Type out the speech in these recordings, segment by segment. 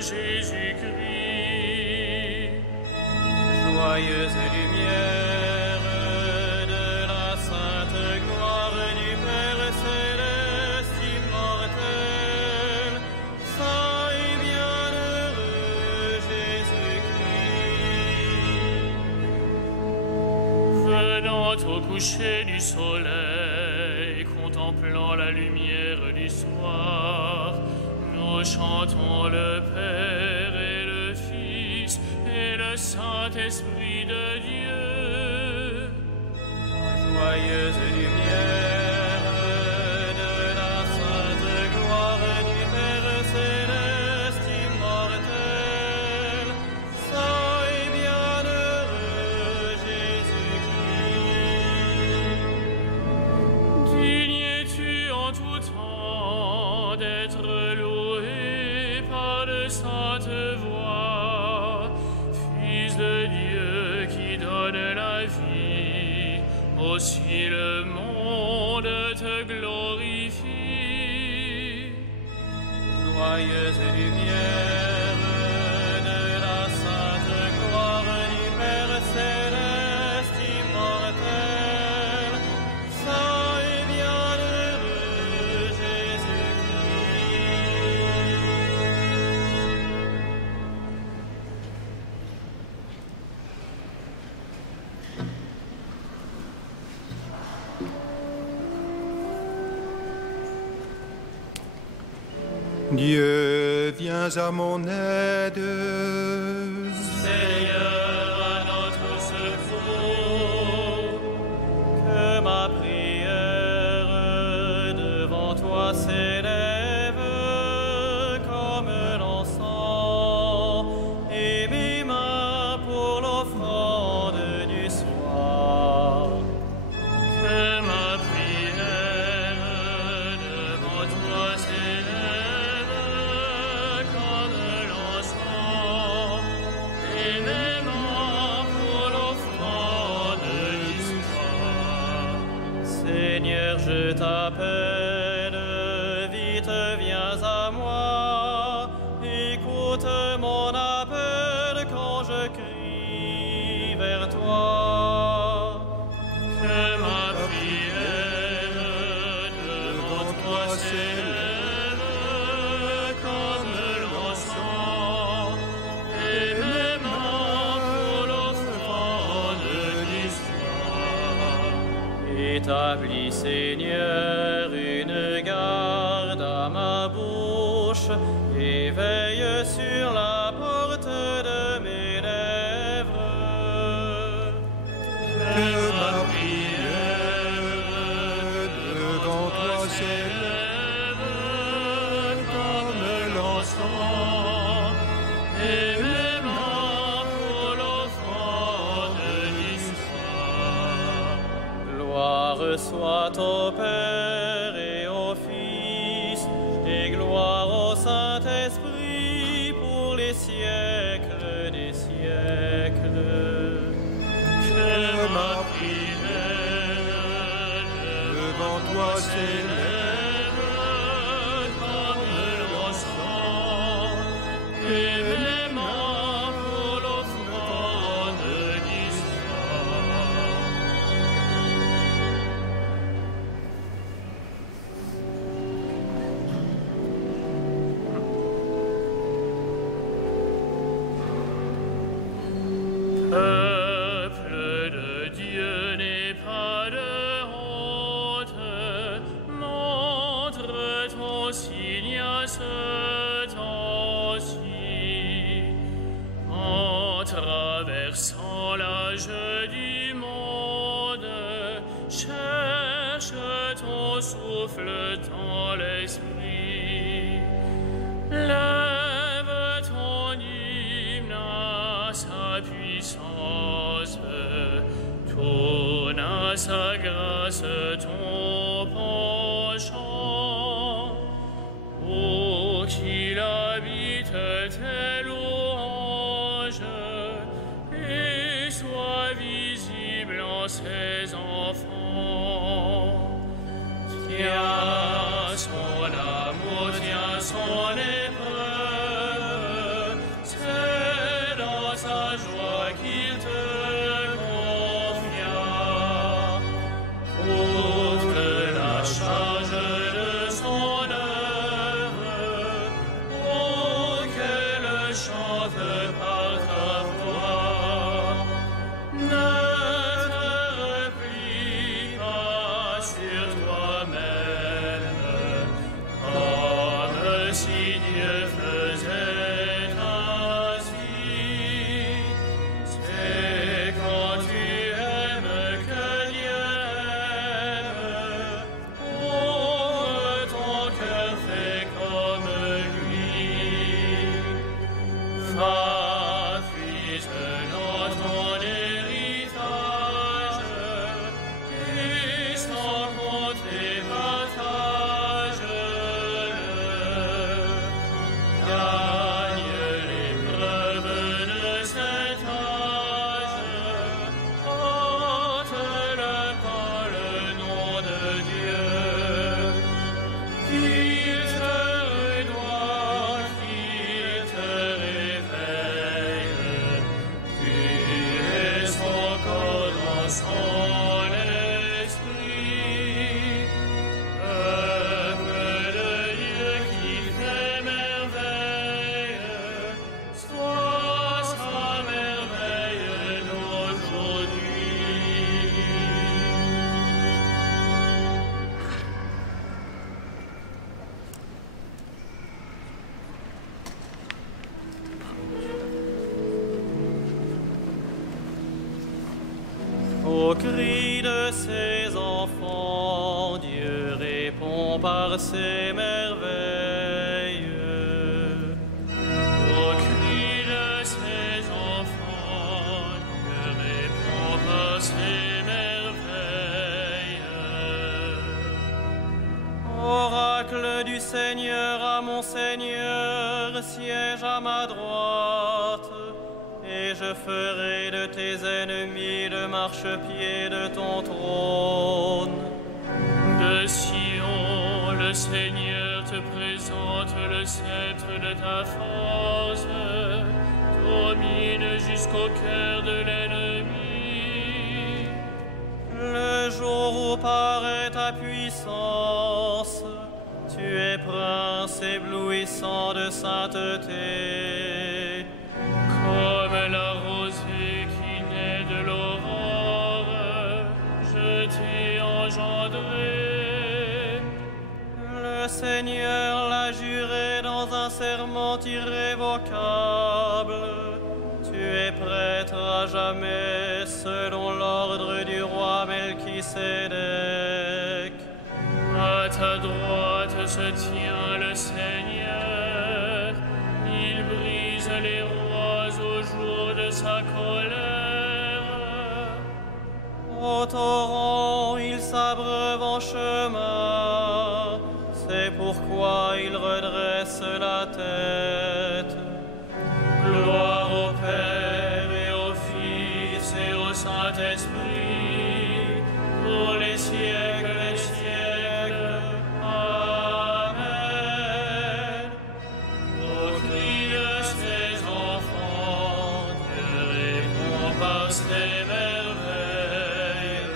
Jésus-Christ. Joyeuse lumière de la sainte gloire du Père céleste immortel, saint et bienheureux Jésus-Christ. Venant au coucher du soleil, contemplant la lumière du soir, nous chantons le Père et le Fils et le Saint-Esprit de Dieu. Joyeuse lumière de la sainte gloire du Père céleste immortel, saint et bienheureux Jésus-Christ. Digne es-tu en tout temps d'être loué par de saintes voix, Fils de Dieu qui donne la vie, aussi le monde te glorifie. Joyeuse lumière de la sainte gloire du Père céleste immortel, saint et bienheureux Jésus-Christ. Dieu, viens à mon aide. Seigneur, à notre secours, que ma prière devant toi s'élève comme l'encens et mes mains pour l'offrande du soir. Que ma prière devant toi s'élève comme l'encens, et mes mains pour l'offrande du soir. Seigneur, je t'appelle, vite viens à moi, écoute mon appel quand je crie vers toi. Que ma prière devant toi s'élève comme l'encens, et mes mains pour l'offrande du soir. Établis, Seigneur, une garde à ma bouche, et veille sur la porte de mes lèvres. Que ma prière devant toi s'élève comme l'encens, et mes mains pour l'offrande du soir. Gloire soit au Père et au Fils, et gloire au Saint-Esprit pour les siècles des siècles. Que ma prière devant toi s'élève comme l'encens, et mes mains pour l'offrande du soir. Peuple de Dieu, n'aie pas de honte, montre ton signe à ce temps-ci. En traversant l'âge du monde, cherche ton souffle dans l'esprit. Lève ton hymne à sa puissance, tourne à sa grâce ton penchant, pour qu'il habite tes louanges et soit visible en ses enfants. Tiens son amour, tiens son épreuve, faisait ainsi. C'est quand tu aimes que Dieu aime. Ouvre ton cœur, fais comme lui. Fuis dans ton héritage, et sans compter partage-le. Gagne l'épreuve de cet âge, porte-le par le nom de Dieu. Qu'il te redoit, qu'il te réveille, tu es son corps dans son esprit. Peuple de Dieu qui fait merveille, sois sa merveille d'aujourd'hui. Au cri de ses enfants, Dieu répond par ses merveilles. Au cri de ses enfants, Dieu répond par ses merveilles. Oracle du Seigneur à mon Seigneur, siège à ma droite, et je ferai de tes ennemis le marchepied de ton trône. De Sion, le Seigneur te présente le sceptre de ta force, domine jusqu'au cœur de l'ennemi. Le jour où paraît ta puissance, tu es prince éblouissant de sainteté. Comme la rosée qui naît de l'aurore, je t'ai engendré. Le Seigneur l'a juré dans un serment irrévocable. Tu es prêtre à jamais selon l'ordre du roi Melchisédek. À ta droite se tient le Seigneur, il brise les rois au jour de sa colère. Au torrent, il s'abreuve en chemin, c'est pourquoi il redresse la tête. Gloire au Père et au Fils et au Saint-Esprit, pour les siècles des siècles. Amen. Au cri de ses enfants, Dieu répond par ses merveilles.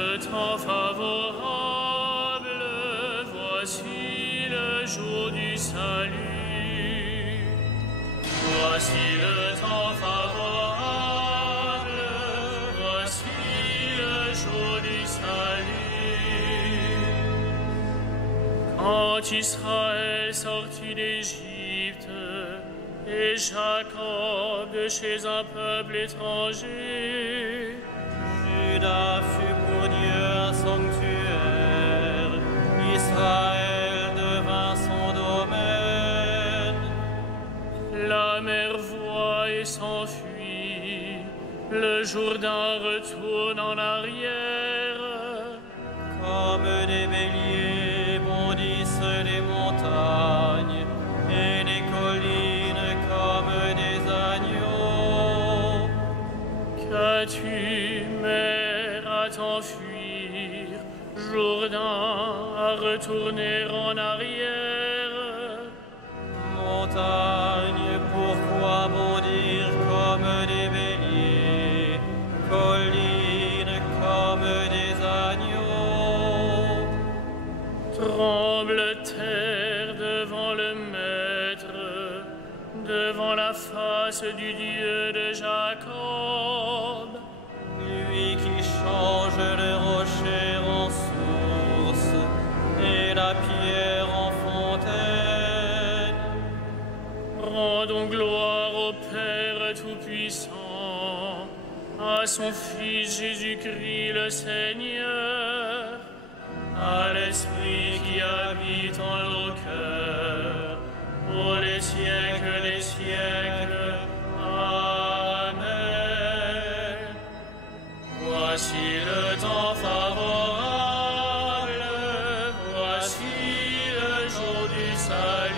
le temps favorable, voici le jour du salut. Voici le temps favorable, voici le jour du salut. Quand Israël sortit d'Égypte, et Jacob de chez un peuple étranger, Juda fut pour Dieu un sanctuaire, Israël devint son domaine. La mer voit et s'enfuit, le Jourdain retourne en arrière. Comme des béliers bondissent les montagnes, et les collines comme des agneaux. Qu'as-tu, mer, à t'enfuir, Jourdain, à retourner en arrière? Montagne, pourquoi bondir comme des béliers, collines comme des agneaux? Tremble terre devant le Maître, devant la face du Dieu de Jacob. Lui qui change le rocher en source et la pierre en fontaine. Rendons gloire au Père Tout-Puissant, à son Fils Jésus-Christ le Seigneur, à l'Esprit qui habite en nos cœurs, pour les siècles des siècles. Amen. Voici le temps favorable, voici le jour du salut.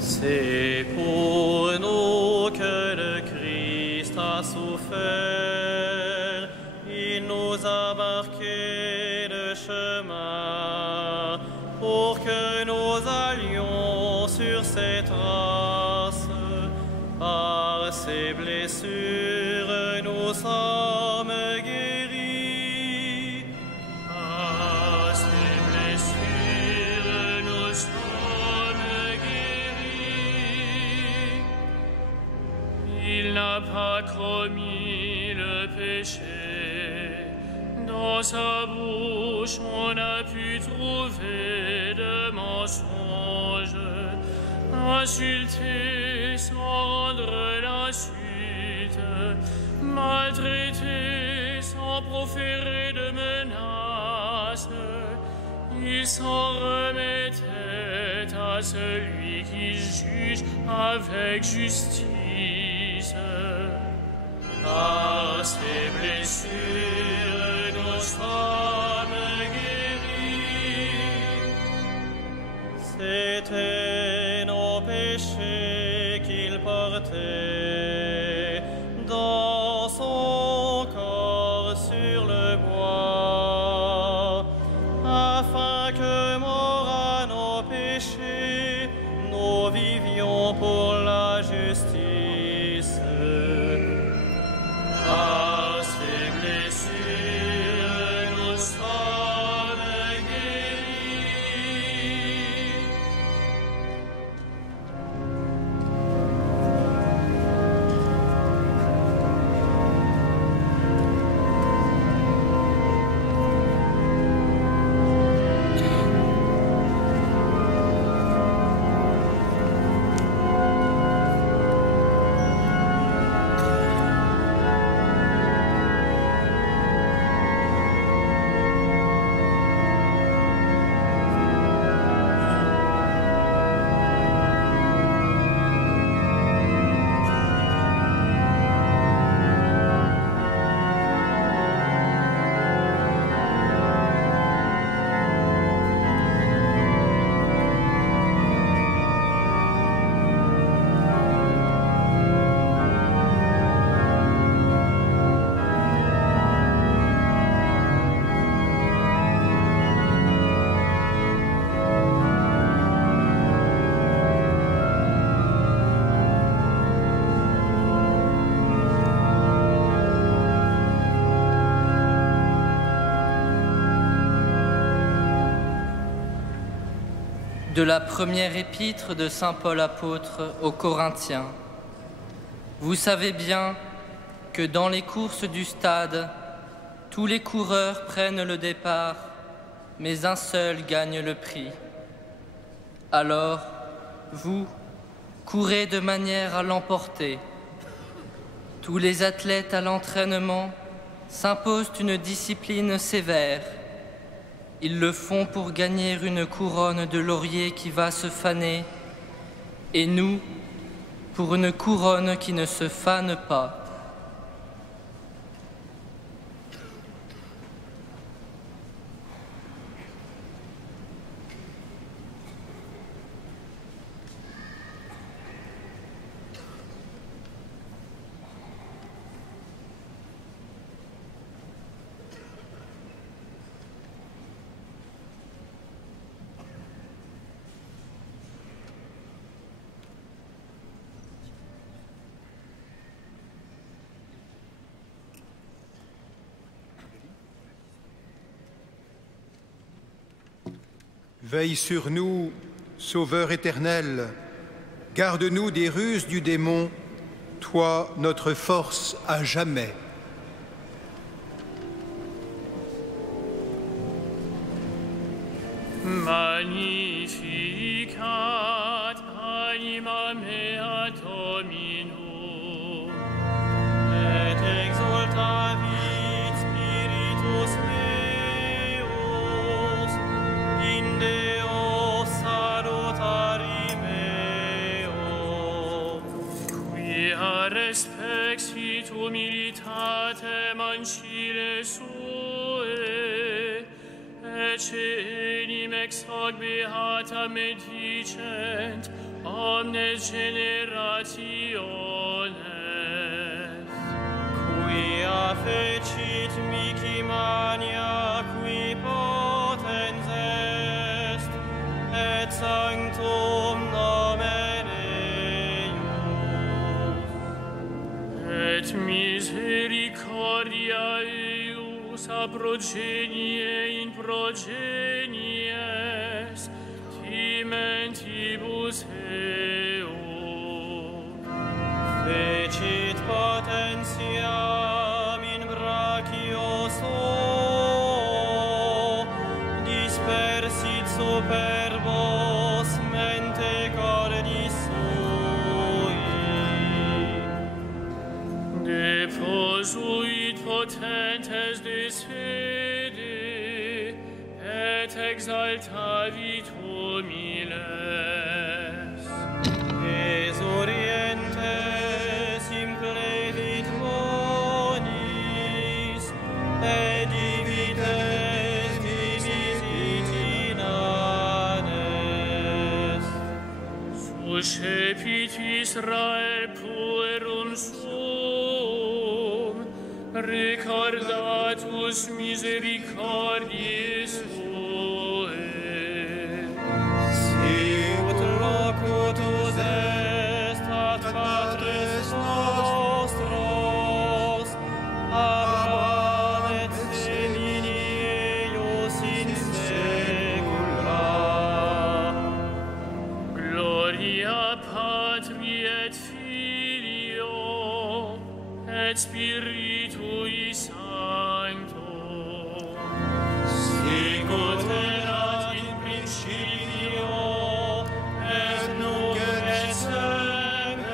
C'est pour nous que le Christ a souffert. Il nous a marqué le chemin pour que nous allions sur ses traces. Par ses blessures, nous sommes guéris. Par ses blessures, nous sommes guéris. Il n'a pas commis le péché. Dans sa bouche, on a pu trouver de mensonges. Insulté sans rendre l'insulte, maltraité sans proférer de menaces, il s'en remettait à celui qui juge avec justice. Par ses blessures, nous sommes guéris. C'étaient nos péchés qu'il portait dans son corps sur le bois, afin que, morts à nos péchés, nous vivions pour la justice. Par ses blessures, nous sommes guéris. De la première épître de saint Paul apôtre aux Corinthiens. Vous savez bien que dans les courses du stade, tous les coureurs prennent le départ, mais un seul gagne le prix. Alors, vous, courez de manière à l'emporter. Tous les athlètes à l'entraînement s'imposent une discipline sévère. Ils le font pour gagner une couronne de laurier qui va se faner, et nous, pour une couronne qui ne se fane pas. Veille sur nous, Sauveur éternel, garde-nous des ruses du démon, toi notre force à jamais. Magnificat anima mea Domino, Et exultavit spiritus meus in Deo salutari meo. quia respexit humilitatem ancile sue, ecce enim ex hoc beata medicent omnes generationes. Quia fecit mihi mania qui potens est, et sanctum nomen eius. Et misericordia eius a progenie in progenies timentibus eum. Fecit potentiam in brachio suo, dispersit superbos mente cordis sui. Deposuit potentes de sede, et exaltavit humiles. Exorientes implevit bonis, et divites divisit inanes. Concepit Israel puerum sum, recordatus misericordiae suae. Sicut locutus est ad patres nostros, Abraham et semini eius in saecula. Gloria Patri et Filio et Spiritui Sancto. Sicut erat in principio, et nunc et semper,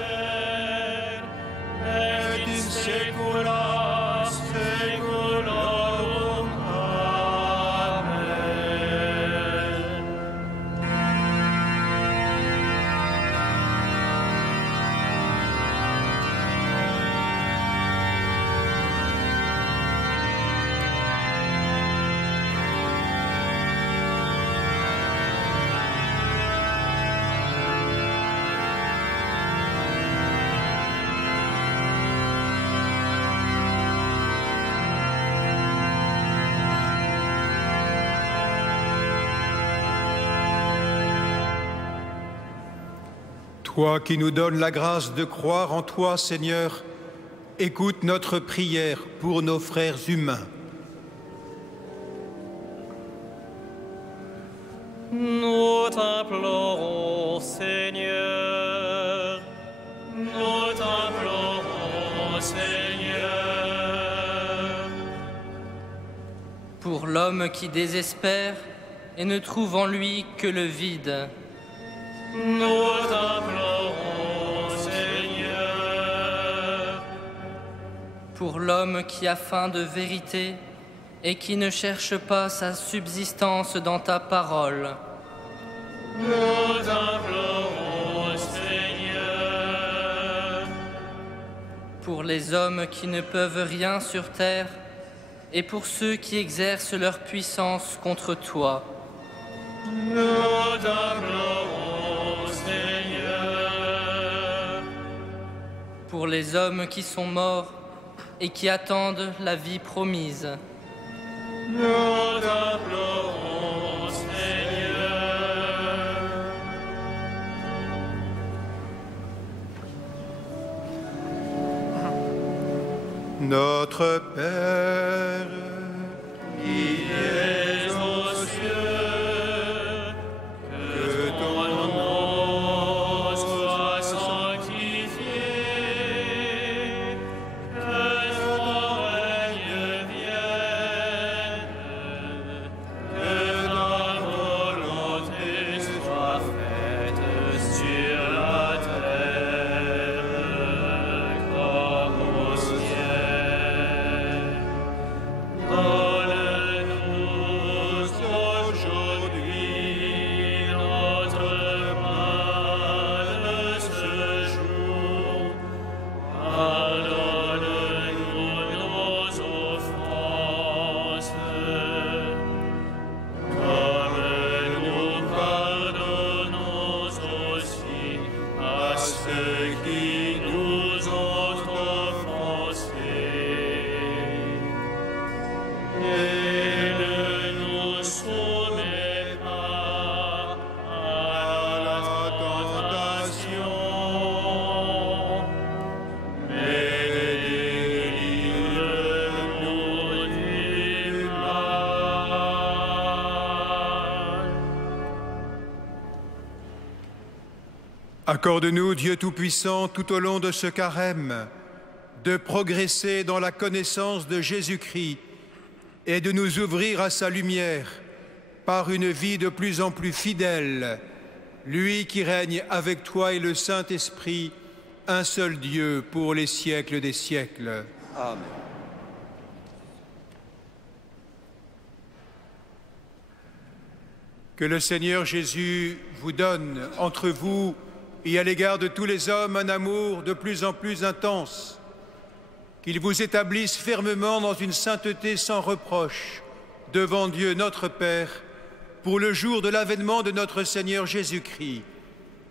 et in saecula saeculorum. Amen. Toi qui nous donnes la grâce de croire en toi, Seigneur, écoute notre prière pour nos frères humains. Nous t'implorons, Seigneur. Nous t'implorons, Seigneur. Pour l'homme qui désespère et ne trouve en lui que le vide. Nous t'implorons, Seigneur. Pour l'homme qui a faim de vérité et qui ne cherche pas sa subsistance dans ta parole. Nous t'implorons, Seigneur. Pour les hommes qui ne peuvent rien sur terre et pour ceux qui exercent leur puissance contre toi. Nous t'implorons, Seigneur. Pour les hommes qui sont morts et qui attendent la vie promise. Nous t'implorons, Seigneur. Notre Père, Qui es aux cieux, que ton nom soit sanctifié, que ton règne vienne, que ta volonté soit faite sur la terre comme au ciel. Donne-nous aujourd'hui notre pain de ce jour. Pardonne-nous nos offenses, comme nous pardonnons aussi à ceux qui nous ont offensés. Et ne nous soumets pas à la tentation, mais délivre-nous du mal. accorde-nous, Dieu Tout-Puissant, tout au long de ce carême, de progresser dans la connaissance de Jésus-Christ et de nous ouvrir à sa lumière par une vie de plus en plus fidèle, lui qui règne avec toi et le Saint-Esprit, un seul Dieu pour les siècles des siècles. Amen. Que le Seigneur Jésus vous donne entre vous et à l'égard de tous les hommes un amour de plus en plus intense, qu'il vous établisse fermement dans une sainteté sans reproche devant Dieu notre Père pour le jour de l'avènement de notre Seigneur Jésus-Christ.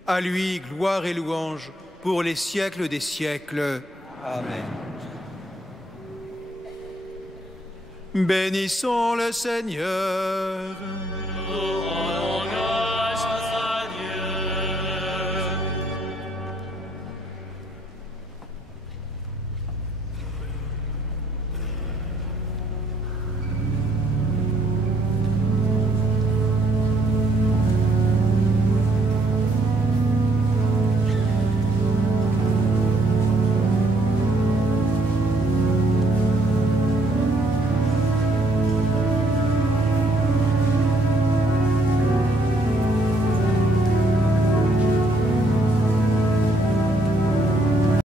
À lui, gloire et louange pour les siècles des siècles. Amen. Bénissons le Seigneur.